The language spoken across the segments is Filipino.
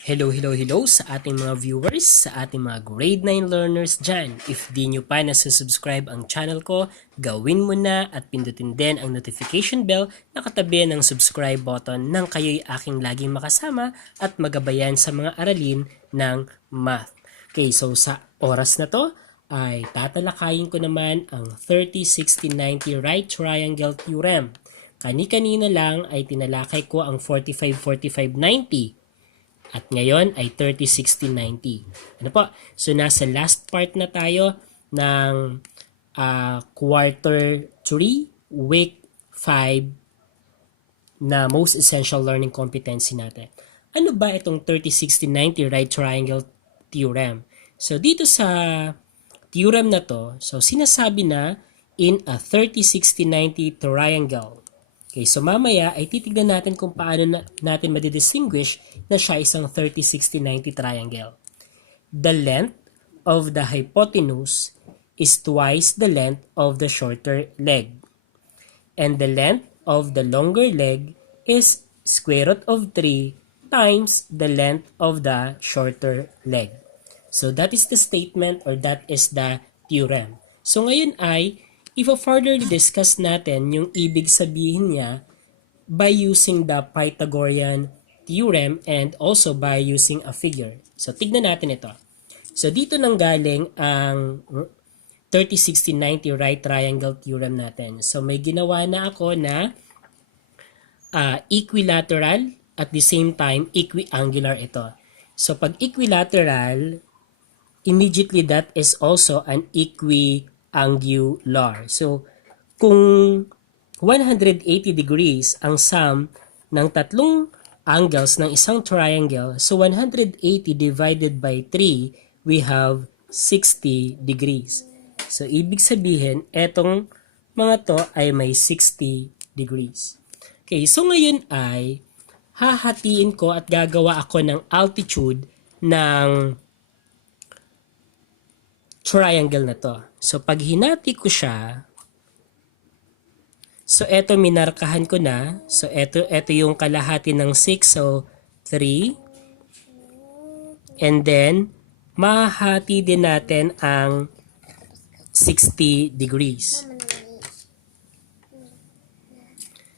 Hello sa ating mga viewers, sa ating mga grade 9 learners dyan. If di nyo pa nasa-subscribe ang channel ko, gawin mo na at pindutin din ang notification bell na katabi ng subscribe button nang kayo'y aking laging makasama at magabayan sa mga aralin ng math. Okay, so sa oras na to ay tatalakayin ko naman ang 30, 60, 90 right triangle theorem. Kani-kanina lang ay tinalakay ko ang 45, 45, 90. At ngayon ay 30, 60, 90. Ano po? So nasa last part na tayo ng quarter 3, week 5 na most essential learning competency natin. Ano ba itong 30, 60, 90 right triangle theorem? So dito sa theorem na to, so sinasabi na in a 30, 60, 90 triangle. Okay, so mamaya ay titignan natin kung paano natin madidistinguish na siya isang 30, 60, 90 triangle. The length of the hypotenuse is twice the length of the shorter leg. And the length of the longer leg is square root of 3 times the length of the shorter leg. So that is the statement or that is the theorem. So ngayon ay further discuss natin yung ibig sabihin niya by using the Pythagorean theorem and also by using a figure. So tignan natin ito. So dito nang galing ang 30, 60, 90 right triangle theorem natin. So may ginawa na ako na equilateral at the same time equiangular ito. So pag equilateral, immediately that is also an equiangular. So kung 180 degrees ang sum ng tatlong angles ng isang triangle, so 180 divided by 3, we have 60 degrees. So ibig sabihin, etong mga to ay may 60 degrees. Okay, so ngayon ay hahatiin ko at gagawa ako ng altitude ng triangle na to. So pag hinati ko siya, so eto minarkahan ko na. So eto yung kalahati ng 6, so 3. And then mahati din natin ang 60 degrees.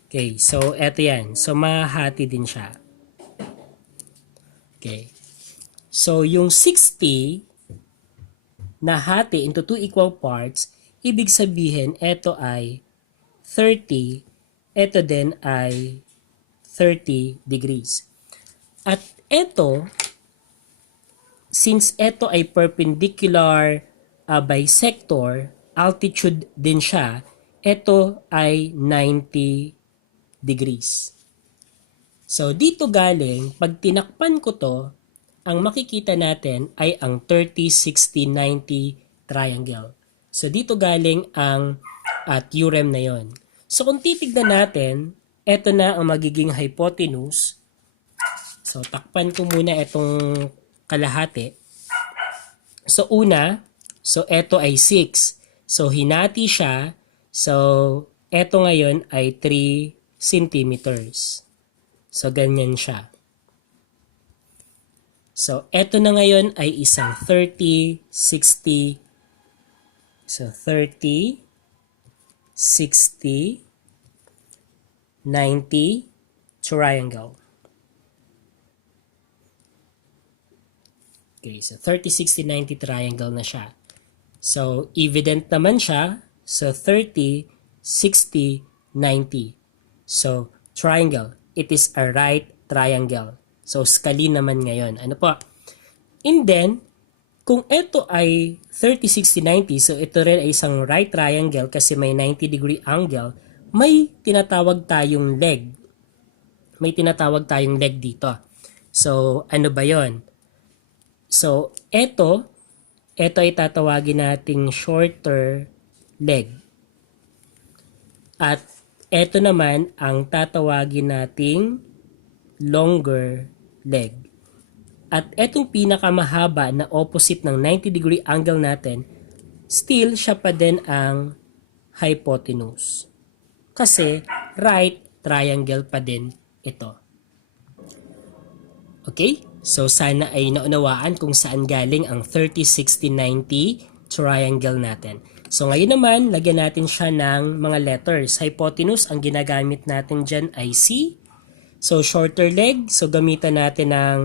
Okay, so eto yan. So mahati din siya. Okay. So yung 60 na hati into 2 equal parts, ibig sabihin, ito ay 30, ito din ay 30 degrees. At ito, since ito ay perpendicular bisector, altitude din siya, ito ay 90 degrees. So dito galing, pag tinakpan ko to, ang makikita natin ay ang 30, 60, 90 triangle. So dito galing ang theorem na yon. So kung titignan natin, ito na ang magiging hypotenuse. So takpan ko muna itong kalahati. So una, so ito ay 6. So hinati siya. So ito ngayon ay 3 centimeters. So ganyan siya. So, eto na ngayon ay isang 30, 60. So, 30, 60, 90 triangle. Okay, so 30, 60, 90 triangle na siya. So, evident naman siya. So, 30, 60, 90. So, triangle. It is a right triangle. So, skali naman ngayon. Ano po? And then, kung ito ay 30, 60, 90, so ito rin ay isang right triangle kasi may 90 degree angle, may tinatawag tayong leg. May tinatawag tayong leg dito. So, ano ba yon? So, ito ay tatawagin nating shorter leg. At ito naman ang tatawagin nating longer leg. At etong pinakamahaba na opposite ng 90 degree angle natin, still siya pa din ang hypotenuse. Kasi right triangle pa din ito. Okay? So sana ay naunawaan kung saan galing ang 30, 60, 90 triangle natin. So ngayon naman, lagyan natin siya ng mga letters. Hypotenuse, ang ginagamit natin dyan ay C. So shorter leg, so gamitan natin ng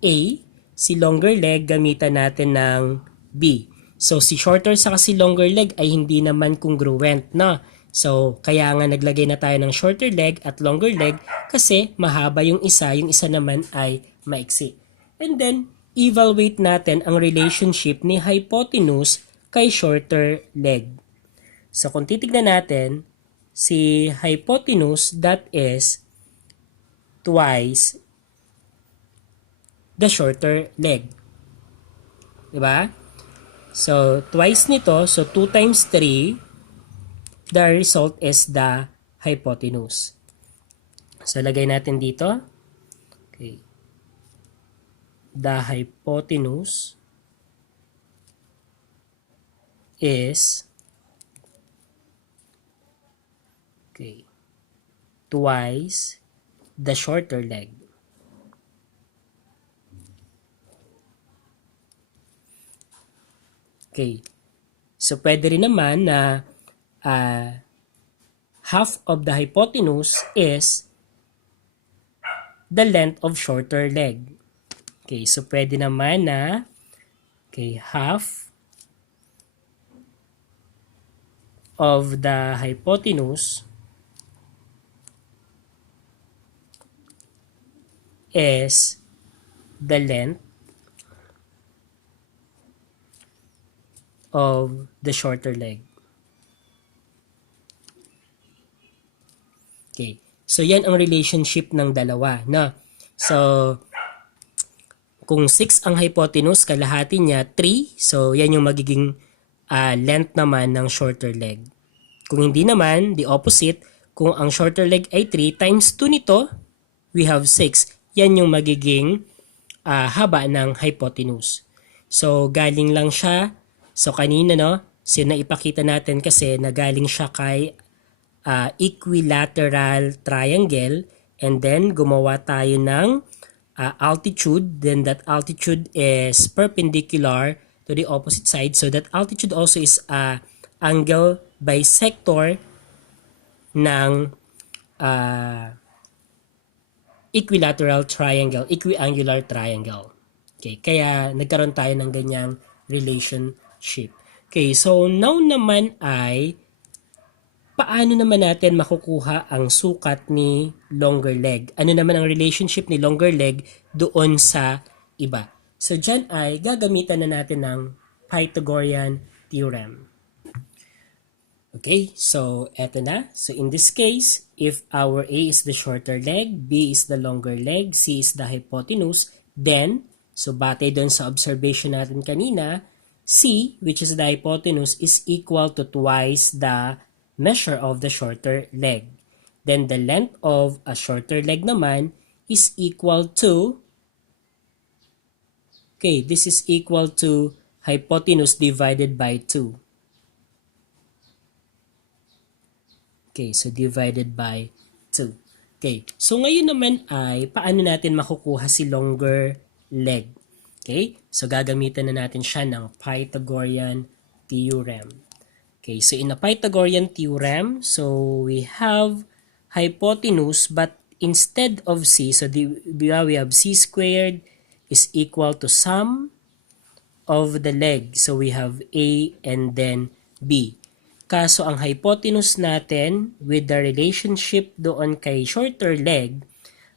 A. Si longer leg, gamitan natin ng B. So si shorter sa si longer leg ay hindi naman congruent na. So kaya nga naglagay na tayo ng shorter leg at longer leg kasi mahaba yung isa naman ay maiksi. And then, evaluate natin ang relationship ni hypotenuse kay shorter leg. So kung titignan natin, si hypotenuse, that is twice the shorter leg. Diba? So, twice nito, so 2 times 3, the result is the hypotenuse. So, lagay natin dito. Okay. The hypotenuse is twice the shorter leg. Okay. So, pwede rin naman na half of the hypotenuse is the length of shorter leg. Okay, so pwede naman na half of the hypotenuse is the length of the shorter leg. Okay. So, yan ang relationship ng dalawa. No? So, kung 6 ang hypotenuse, kalahati niya 3. So, yan yung magiging length naman ng shorter leg. Kung hindi naman, the opposite, kung ang shorter leg ay 3 times 2 nito, we have 6. Yan yung magiging haba ng hypotenuse. So, galing lang siya. So, kanina, no, naipakita natin kasi na galing siya kay equilateral triangle, and then gumawa tayo ng altitude, then that altitude is perpendicular to the opposite side, so that altitude also is angle bisector ng equilateral triangle, equiangular triangle. Okay, kaya nagkaroon tayo ng ganyang relationship. Okay, so now naman ay paano naman natin makukuha ang sukat ni longer leg? Ano naman ang relationship ni longer leg doon sa iba? So, dyan ay gagamitan na natin ng Pythagorean theorem. Okay, so eto na. So, in this case, if our A is the shorter leg, B is the longer leg, C is the hypotenuse, then, so batay doon sa observation natin kanina, C, which is the hypotenuse, is equal to twice the measure of the shorter leg. Then the length of a shorter leg naman is equal to, this is equal to hypotenuse divided by 2. Okay, so divided by 2. Okay, so ngayon naman ay paano natin makukuha si longer leg? Okay, so gagamitan na natin siya ng Pythagorean theorem. Okay, so in a Pythagorean theorem, so we have hypotenuse, but instead of C, so we have C squared is equal to sum of the leg. So we have A and then B. Kaso ang hypotenuse natin with the relationship doon kay shorter leg,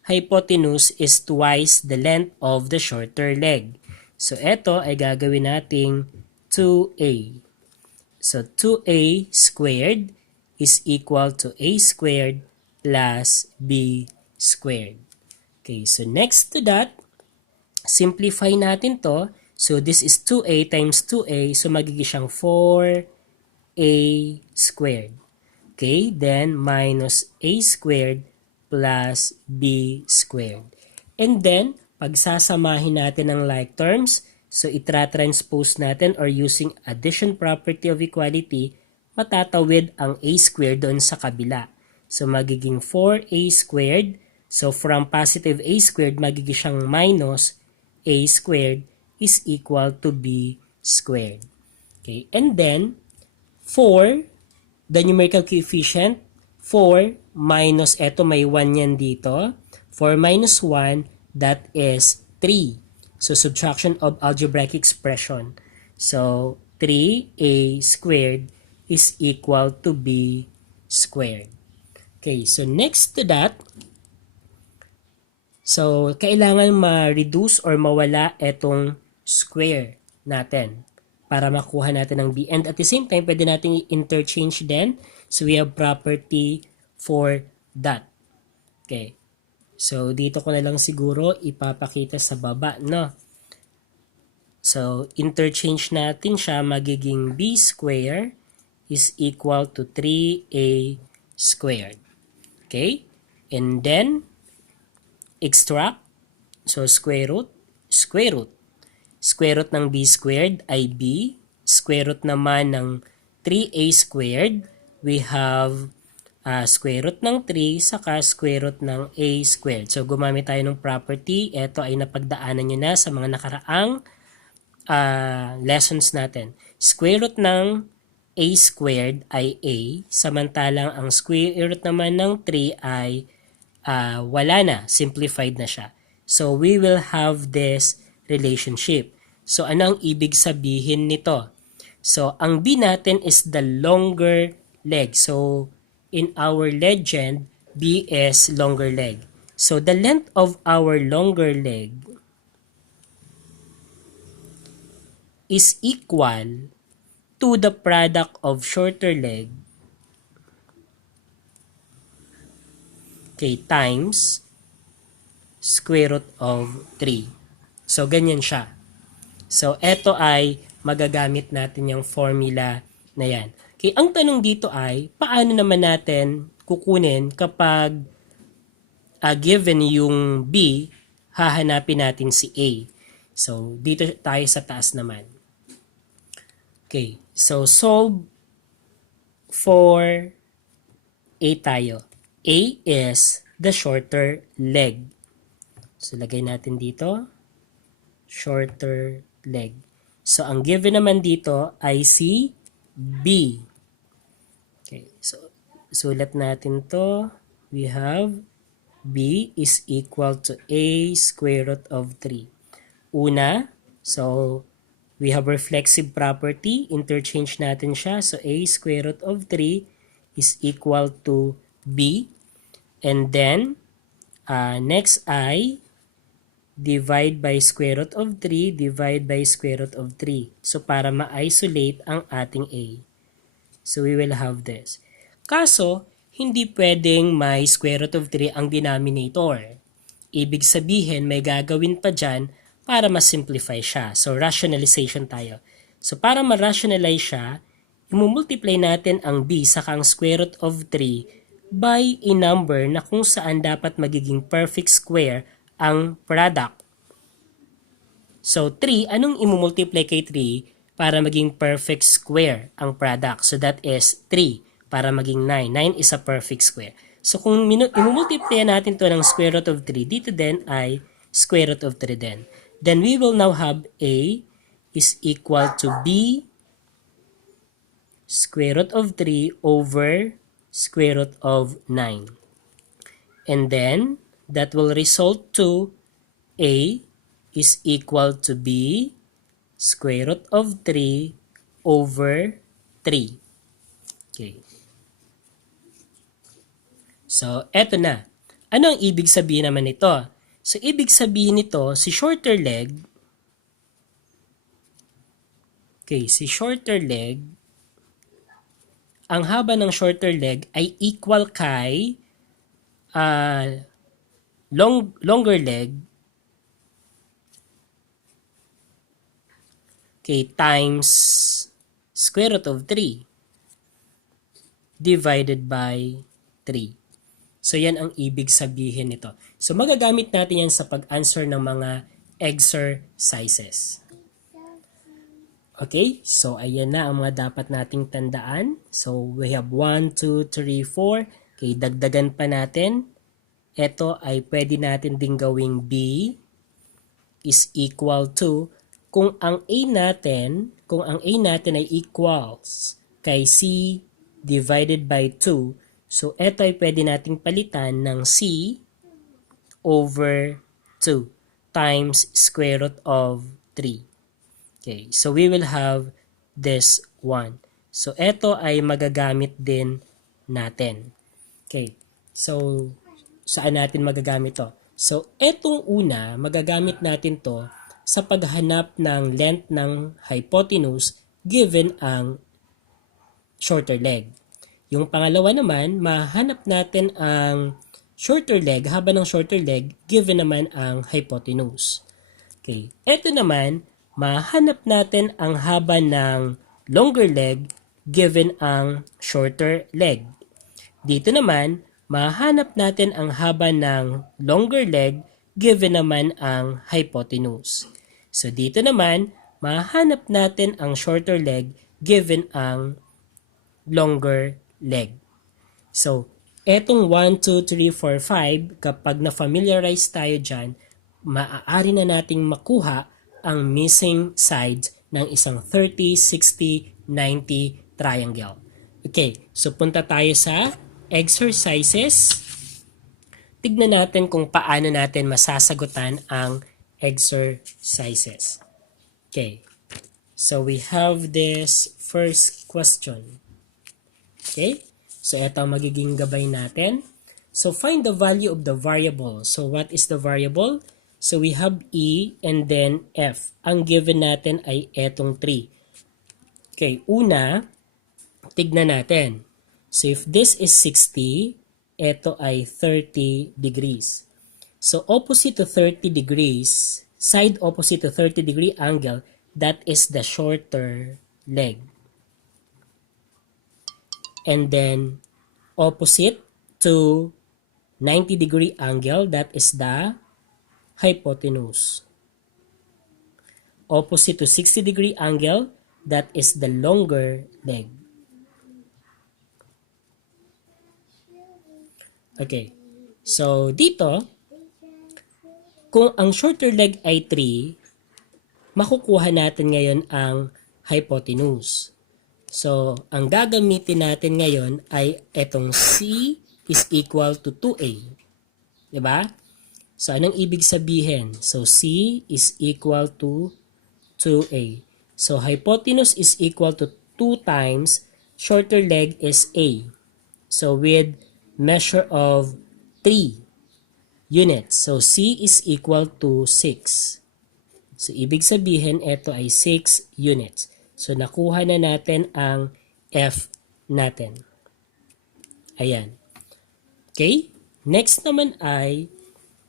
hypotenuse is twice the length of the shorter leg. So ito ay gagawin nating 2A. So 2A squared is equal to A squared plus B squared. Okay, so next to that, simplify natin to. So this is 2A times 2A, so magiging siyang 4A squared. Okay, then minus A squared plus B squared. And then, pagsasamahin natin ng like terms, so itra-transpose natin or using addition property of equality, matatawid ang A squared doon sa kabila. So magiging 4A squared. So from positive A squared, magiging siyang minus a squared is equal to b squared. Okay, and then for the numerical coefficient, 4 minus, eto may 1 yan dito, 4 minus 1, that is 3. So, subtraction of algebraic expression. So, 3a squared is equal to b squared. Okay, so next to that, so kailangan ma-reduce or mawala etong square natin para makuha natin ng b. And at the same time, pwede natin i-interchange din. So, we have property for that. Okay. So, dito ko na lang siguro ipapakita sa baba, no? So, interchange natin siya, magiging b square is equal to 3a squared. Okay? And then, extract. So, square root. Square root ng b squared ay b. Square root naman ng 3a squared, we have square root ng 3 saka square root ng a squared. So, gumamit tayo ng property. Ito ay napagdaanan nyo na sa mga nakaraang lessons natin. Square root ng a squared ay a, samantalang ang square root naman ng 3 ay wala na, simplified na siya. So, we will have this relationship. So, ano ang ibig sabihin nito? So, ang b natin is the longer leg. So, in our legend, b is longer leg. So, the length of our longer leg is equal to the product of shorter leg, okay, times square root of 3. So, ganyan siya. So, eto ay magagamit natin yung formula na yan. Okay, ang tanong dito ay, paano naman natin kukunin kapag given yung B, hahanapin natin si A. So, dito tayo sa taas naman. Okay, so solve for A tayo. A is the shorter leg. So, lagay natin dito, shorter leg. So, ang given naman dito ay si B. Okay, so, sulat natin to. We have B is equal to A square root of 3. Una, so, we have reflexive property. Interchange natin siya. So, A square root of 3 is equal to B. And then, next ay divide by square root of 3, divide by square root of 3. So, para ma-isolate ang ating A. So, we will have this. Kaso, hindi pwedeng may square root of 3 ang denominator. Ibig sabihin, may gagawin pa dyan para ma-simplify siya. So, rationalization tayo. So, para ma-rationalize siya, imumultiply natin ang B sa ang square root of 3 by a number na kung saan dapat magiging perfect square ang product. So, 3, anong imumultiply kay 3 para maging perfect square ang product? So, that is 3 para maging 9. 9 is a perfect square. So, kung imumultiply natin to ng square root of 3, dito din ay square root of 3 din. Then, we will now have A is equal to B square root of 3 over square root of 9. And then, that will result to A is equal to B square root of 3 over 3. Okay. So, eto na. Ano ang ibig sabihin naman nito? So, ibig sabihin nito, si shorter leg, okay, si shorter leg, ang haba ng shorter leg ay equal kay longer leg, okay, times square root of 3 divided by 3. So, yan ang ibig sabihin nito. So, magagamit natin yan sa pag-answer ng mga exercises. Okay, so ayan na ang mga dapat nating tandaan. So, we have 1, 2, 3, 4. Okay, dagdagan pa natin. Ito ay pwede natin ding gawing B. is equal to, kung ang A natin ay equals kay C divided by 2, so ito ay pwede nating palitan ng C over 2 times square root of 3. Okay, so we will have this 1. So ito ay magagamit din natin. Okay, so saan natin magagamit to? So etong una, magagamit natin to sa paghanap ng length ng hypotenuse given ang shorter leg. Yung pangalawa naman, mahanap natin ang shorter leg, haba ng shorter leg, given naman ang hypotenuse. Okay, eto naman, mahanap natin ang haba ng longer leg, given ang shorter leg. Dito naman, mahanap natin ang haba ng longer leg, given naman ang hypotenuse. So dito naman, mahanap natin ang shorter leg, given ang longer leg. So, etong 1, 2, 3, 4, 5, kapag na-familiarize tayo dyan, maaari na nating makuha ang missing sides ng isang 30, 60, 90 triangle. Okay, so punta tayo sa exercises. Tignan natin kung paano natin masasagutan ang exercises. Okay, so we have this first question. Okay, so ito ang magiging gabay natin. So find the value of the variable. So what is the variable? So we have E and then F. Ang given natin ay etong 3. Okay, una, tignan natin. So if this is 60, ito ay 30 degrees. So opposite to 30 degrees, side opposite to 30 degree angle, that is the shorter leg. And then opposite to 90 degree angle, that is the hypotenuse. Opposite to 60 degree angle, that is the longer leg. Okay, so dito, kung ang shorter leg ay 3, makukuha natin ngayon ang hypotenuse. So, ang gagamitin natin ngayon ay etong C is equal to 2A. Diba? So, anong ibig sabihin? So, C is equal to 2A. So, hypotenuse is equal to 2 times shorter leg is A. So, with measure of 3 units. So, C is equal to 6. So, ibig sabihin, ito ay 6 units. So, nakuha na natin ang F natin. Ayan. Okay? Next naman ay,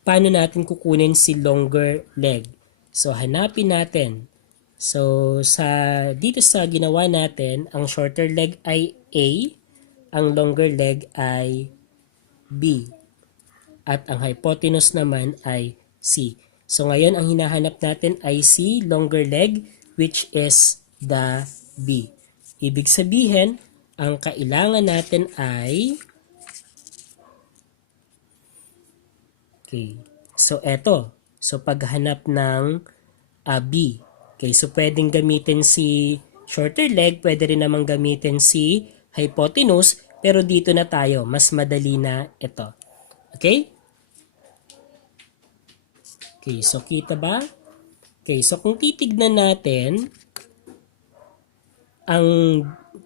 paano natin kukunin si longer leg? So, hanapin natin. So, dito sa ginawa natin, ang shorter leg ay A, ang longer leg ay B, at ang hypotenuse naman ay C. So, ngayon, ang hinahanap natin ay C, longer leg, which is the B. Ibig sabihin, ang kailangan natin ay, okay, so eto. So paghanap ng B. Okay, so pwedeng gamitin si shorter leg, pwede rin namang gamitin si hypotenuse, pero dito na tayo, mas madali na ito. Okay? Okay, so kita ba? Okay, so kung titignan natin,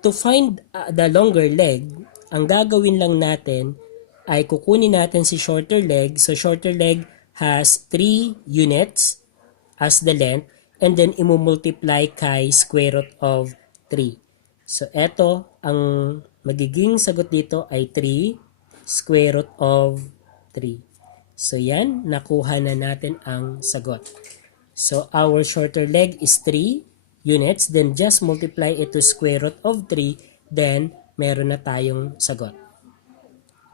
to find the longer leg, ang gagawin lang natin ay kukunin natin si shorter leg. So shorter leg has 3 units as the length, and then imumultiply kay square root of 3. So eto, ang magiging sagot dito ay 3 square root of 3. So yan, nakuha na natin ang sagot. So our shorter leg is 3 units, then just multiply it to square root of 3, then meron na tayong sagot.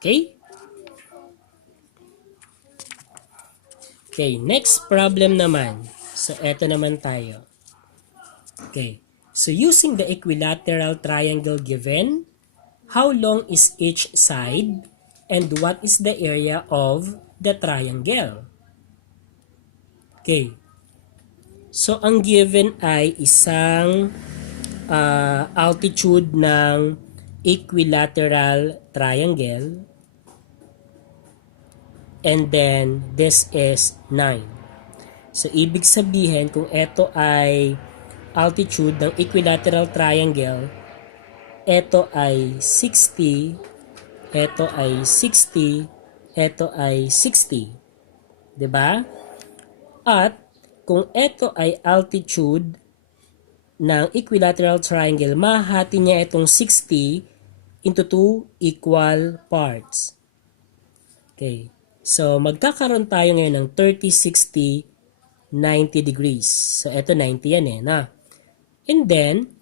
Okay? Okay, next problem naman. So, eto naman tayo. Okay, so using the equilateral triangle given, how long is each side and what is the area of the triangle? Okay, So, ang given ay isang altitude ng equilateral triangle, and then this is 9. So, ibig sabihin kung ito ay altitude ng equilateral triangle, ito ay 60, ito ay 60, ito ay 60. 'Di ba? At kung ito ay altitude ng equilateral triangle, mahati niya itong 60 into two equal parts. Okay. So, magkakaroon tayo ngayon ng 30, 60, 90 degrees. So, ito 90 yan eh. Na? And then,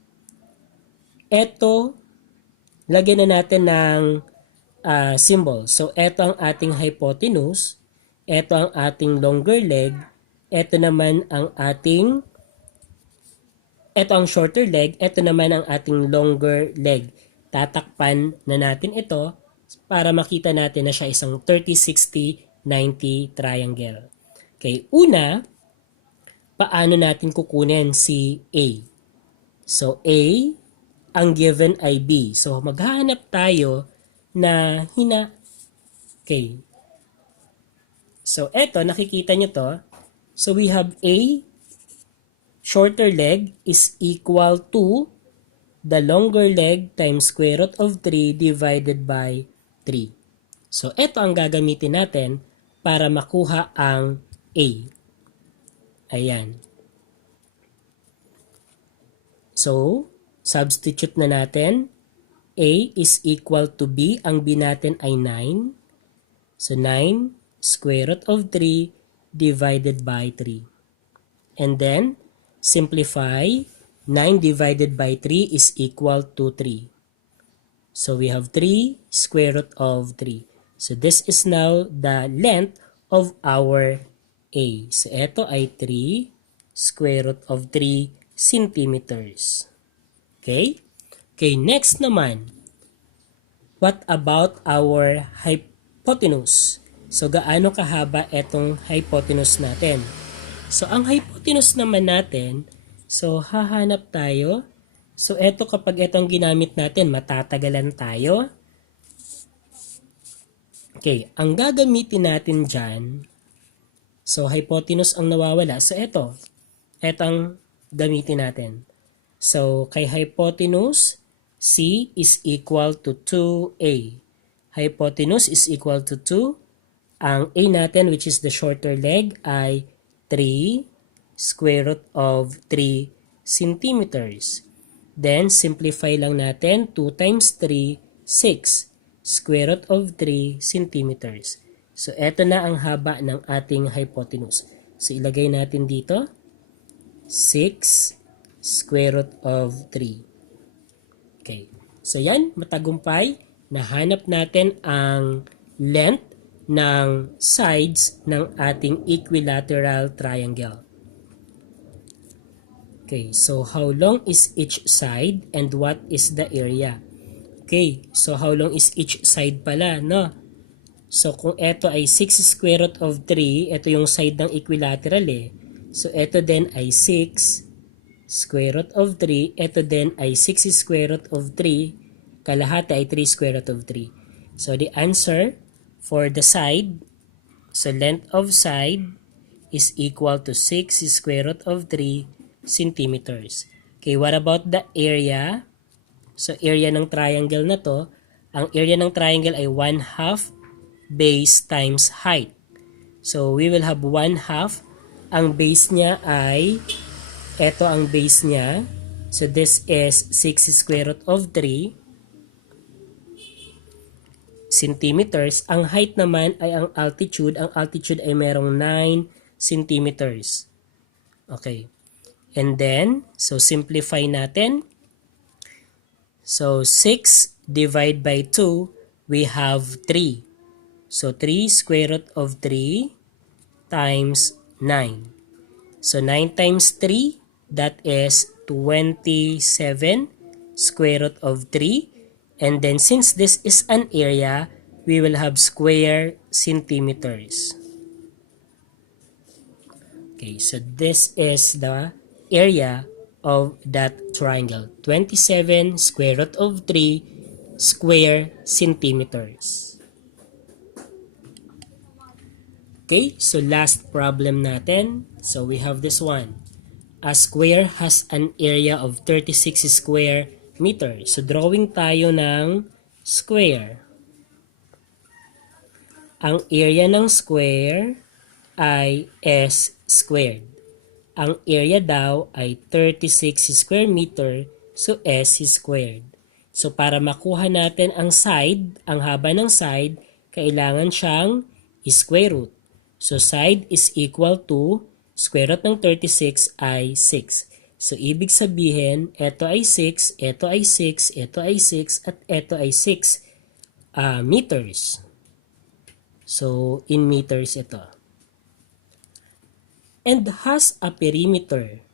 ito, lagyan na natin ng symbol. So, ito ang ating hypotenuse. Ito ang ating longer leg. Ito naman ang ating, ito ang shorter leg. Ito naman ang ating longer leg. Tatakpan na natin ito para makita natin na siya isang 30, 60, 90 triangle. Okay, una, paano natin kukunin si A? So, A, ang given ay B. So, maghahanap tayo na okay. So, eto, nakikita nyo to. So, we have A, shorter leg is equal to the longer leg times square root of 3 divided by 3. So, eto ang gagamitin natin para makuha ang A. Ayan. So, substitute na natin. A is equal to B. Ang B natin ay 9. So, 9 square root of 3 divided by 3. And then, simplify. 9 divided by 3 is equal to 3. So, we have 3 square root of 3. So, this is now the length of our A. So, ito ay 3 square root of 3 centimeters. Okay? Okay, next naman. What about our hypotenuse? So, gaano kahaba itong hypotenuse natin? So, ang hypotenuse naman natin, so, hahanap tayo. So, ito kapag itong ginamit natin, matatagalan tayo. Okay, ang gagamitin natin dyan, so, hypotenuse ang nawawala. So, ito ang gamitin natin. So, kay hypotenuse, C is equal to 2A. Hypotenuse is equal to 2. Ang A natin, which is the shorter leg, ay 3 square root of 3 centimeters. Then, simplify lang natin. 2 times 3, 6 square root of 3 centimeters. So, eto na ang haba ng ating hypotenuse. So, ilagay natin dito. 6 square root of 3. Okay. So, yan. Matagumpay. Nahanap natin ang length ng sides ng ating equilateral triangle. Okay. So, how long is each side and what is the area? Okay. So, how long is each side pala, no? So, kung ito ay 6 square root of 3, ito yung side ng equilateral eh. So, ito din ay 6 square root of 3. Ito din ay 6 square root of 3. Kalahati ay 3 square root of 3. So, the answer for the side, so length of side is equal to 6 square root of 3 centimeters. Okay, what about the area? So, area ng triangle na to, ang area ng triangle ay 1/2 base times height. So, we will have 1/2. Ang base niya ay, ito ang base niya. So, this is 6 square root of 3 centimeters. Ang height naman ay ang altitude. Ang altitude ay merong 9 centimeters. Okay. And then, so simplify natin. So, 6 divided by 2, we have 3. So, 3 square root of 3 times 9. So, 9 times 3, that is 27 square root of 3. And then, since this is an area, we will have square centimeters. Okay, so this is the area of that triangle. 27 square root of 3 square centimeters. Okay, so last problem natin. So we have this one. A square has an area of 36 square meters. So drawing tayo ng square. Ang area ng square ay S squared. Ang area daw ay 36 square meter, so S squared. So para makuha natin ang side, ang haba ng side, kailangan siyang square root. So side is equal to square root ng 36 ay 6. So ibig sabihin, ito ay 6, ito ay 6, ito ay 6, at ito ay 6 meters. So in meters ito. And has a perimeter.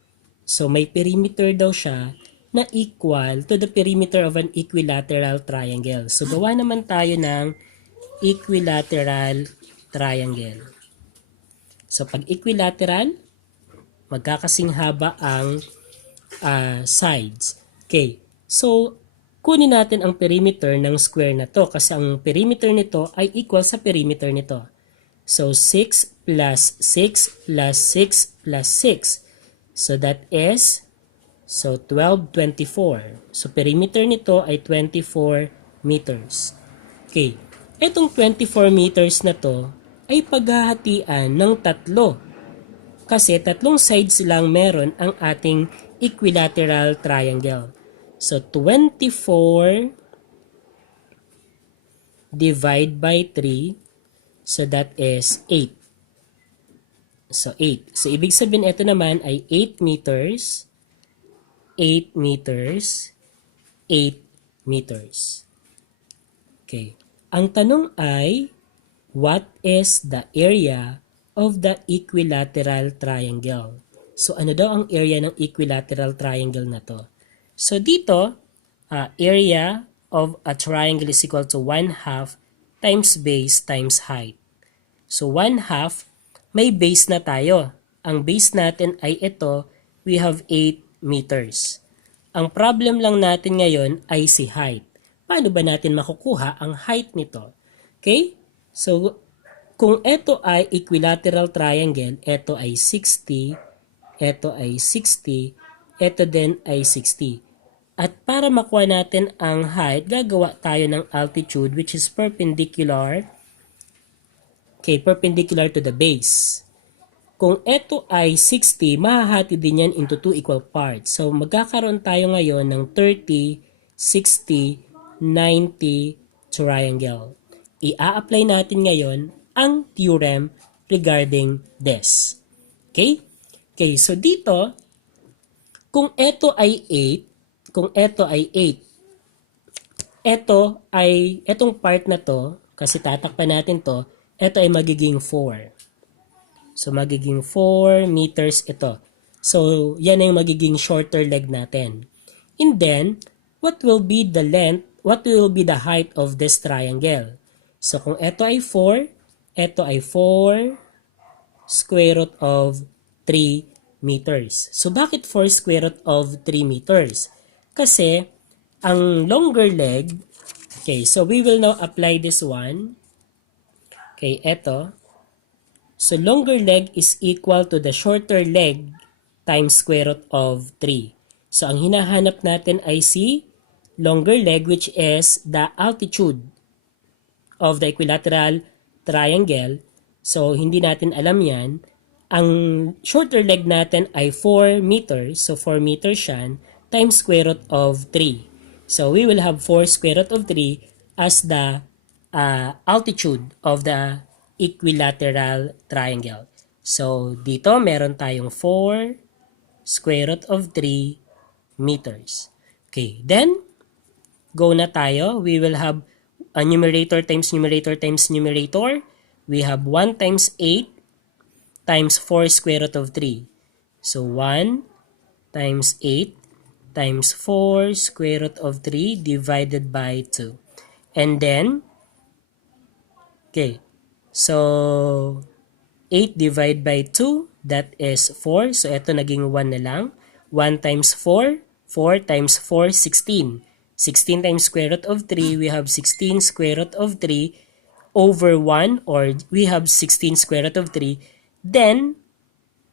So may perimeter daw siya na equal to the perimeter of an equilateral triangle. So gawa naman tayo ng equilateral triangle. So pag equilateral, magkakasing haba ang sides. Okay, so kunin natin ang perimeter ng square na to kasi ang perimeter nito ay equal sa perimeter nito. So 6 plus 6 plus 6 plus 6. So that is 12, 24. So perimeter nito ay 24 meters. Okay. Itong 24 meters na to ay paghahatian ng tatlo. Kasi tatlong sides lang meron ang ating equilateral triangle. So 24 divide by 3. So that is 8. So 8. So ibig sabihin ito naman ay 8 meters, 8 meters, 8 meters. Okay. Ang tanong ay, what is the area of the equilateral triangle? So ano daw ang area ng equilateral triangle na to? So dito, area of a triangle is equal to 1/2 times base times height. So 1/2, may base na tayo. Ang base natin ay ito, we have 8 meters. Ang problem lang natin ngayon ay si height. Paano ba natin makukuha ang height nito? Okay? So, kung ito ay equilateral triangle, ito ay 60, ito ay 60, ito din ay 60. At para makuha natin ang height, gagawa tayo ng altitude which is perpendicular, perpendicular to the base. Kung ito ay 60, mahahati din yan into 2 equal parts. So magkakaroon tayo ngayon ng 30, 60, 90 triangle. I-apply natin ngayon ang theorem regarding this. Okay? Okay, so dito, kung ito ay 8, etong part na to, kasi tatakpan natin to, ito ay magiging 4. So, magiging 4 meters ito. So, yan ay magiging shorter leg natin. And then, what will be the length, what will be the height of this triangle? So, kung ito ay 4 square root of 3 meters. So, bakit 4 square root of 3 meters? Kasi, ang longer leg, okay, so we will now apply this one. Okay, eto. So, longer leg is equal to the shorter leg times square root of 3. So, ang hinahanap natin ay si longer leg which is the altitude of the equilateral triangle. So, hindi natin alam yan. Ang shorter leg natin ay 4 meters. So, 4 meters yan times square root of 3. So, we will have 4 square root of 3 as the altitude of the equilateral triangle. So, dito meron tayong 4 square root of 3 meters. Okay, then, go na tayo. We will have a numerator times numerator times numerator. We have 1 times 8 times 4 square root of 3. So, 1 times 8 times 4 square root of 3 divided by 2. And then, okay, so 8 divided by 2 that is 4. So ito naging 1 na lang. 1 times 4, 4 times 4, 16. 16 times square root of 3, we have 16 square root of 3 over 1, or we have 16 square root of 3. Then,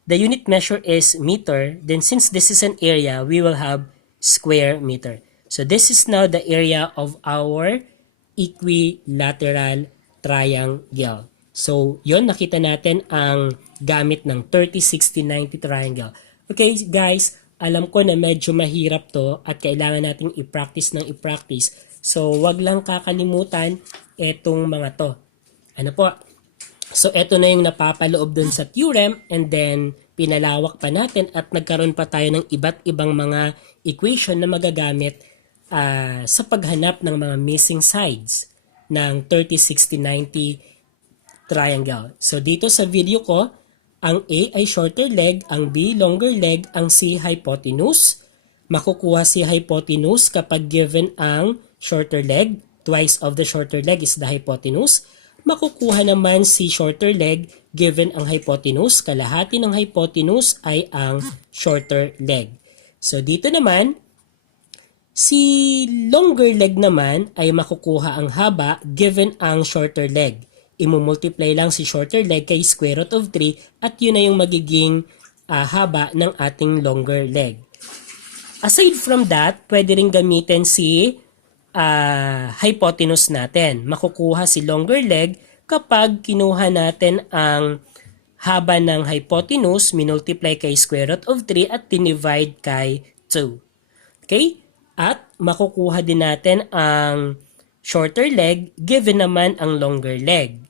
the unit measure is meter. Then since this is an area, we will have square meter. So this is now the area of our equilateral triangle. So, yon, nakita natin ang gamit ng 30, 60, 90 triangle. Okay, guys, alam ko na medyo mahirap to at kailangan nating i-practice ng i-practice. So, wag lang kakalimutan itong mga to. Ano po? So, ito na yung napapaloob dun sa theorem, and then pinalawak pa natin at nagkaroon pa tayo ng iba't ibang mga equation na magagamit sa paghanap ng mga missing sides ng 30, 60, 90 triangle. So dito sa video ko, ang A ay shorter leg, ang B longer leg, ang C hypotenuse. Makukuha si hypotenuse kapag given ang shorter leg. Twice of the shorter leg is the hypotenuse. Makukuha naman si shorter leg given ang hypotenuse. Kalahati ng hypotenuse ay ang shorter leg. So dito naman, si longer leg naman ay makukuha ang haba given ang shorter leg. Imumultiply lang si shorter leg kay square root of 3 at yun na yung magiging haba ng ating longer leg. Aside from that, pwede rin gamitin si hypotenuse natin. Makukuha si longer leg kapag kinuha natin ang haba ng hypotenuse, minultiply kay square root of 3 at dinivide kay 2. Okay? At makukuha din natin ang shorter leg given naman ang longer leg.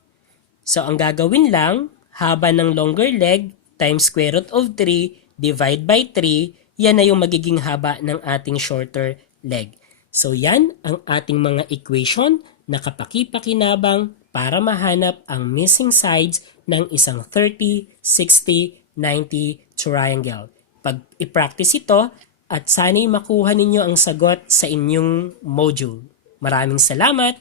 So, ang gagawin lang, haba ng longer leg times square root of 3 divide by 3, yan na yung magiging haba ng ating shorter leg. So, yan ang ating mga equation na kapaki-pakinabang para mahanap ang missing sides ng isang 30, 60, 90 triangle. Pag i-practice ito, at sana'y makuha ninyo ang sagot sa inyong module. Maraming salamat!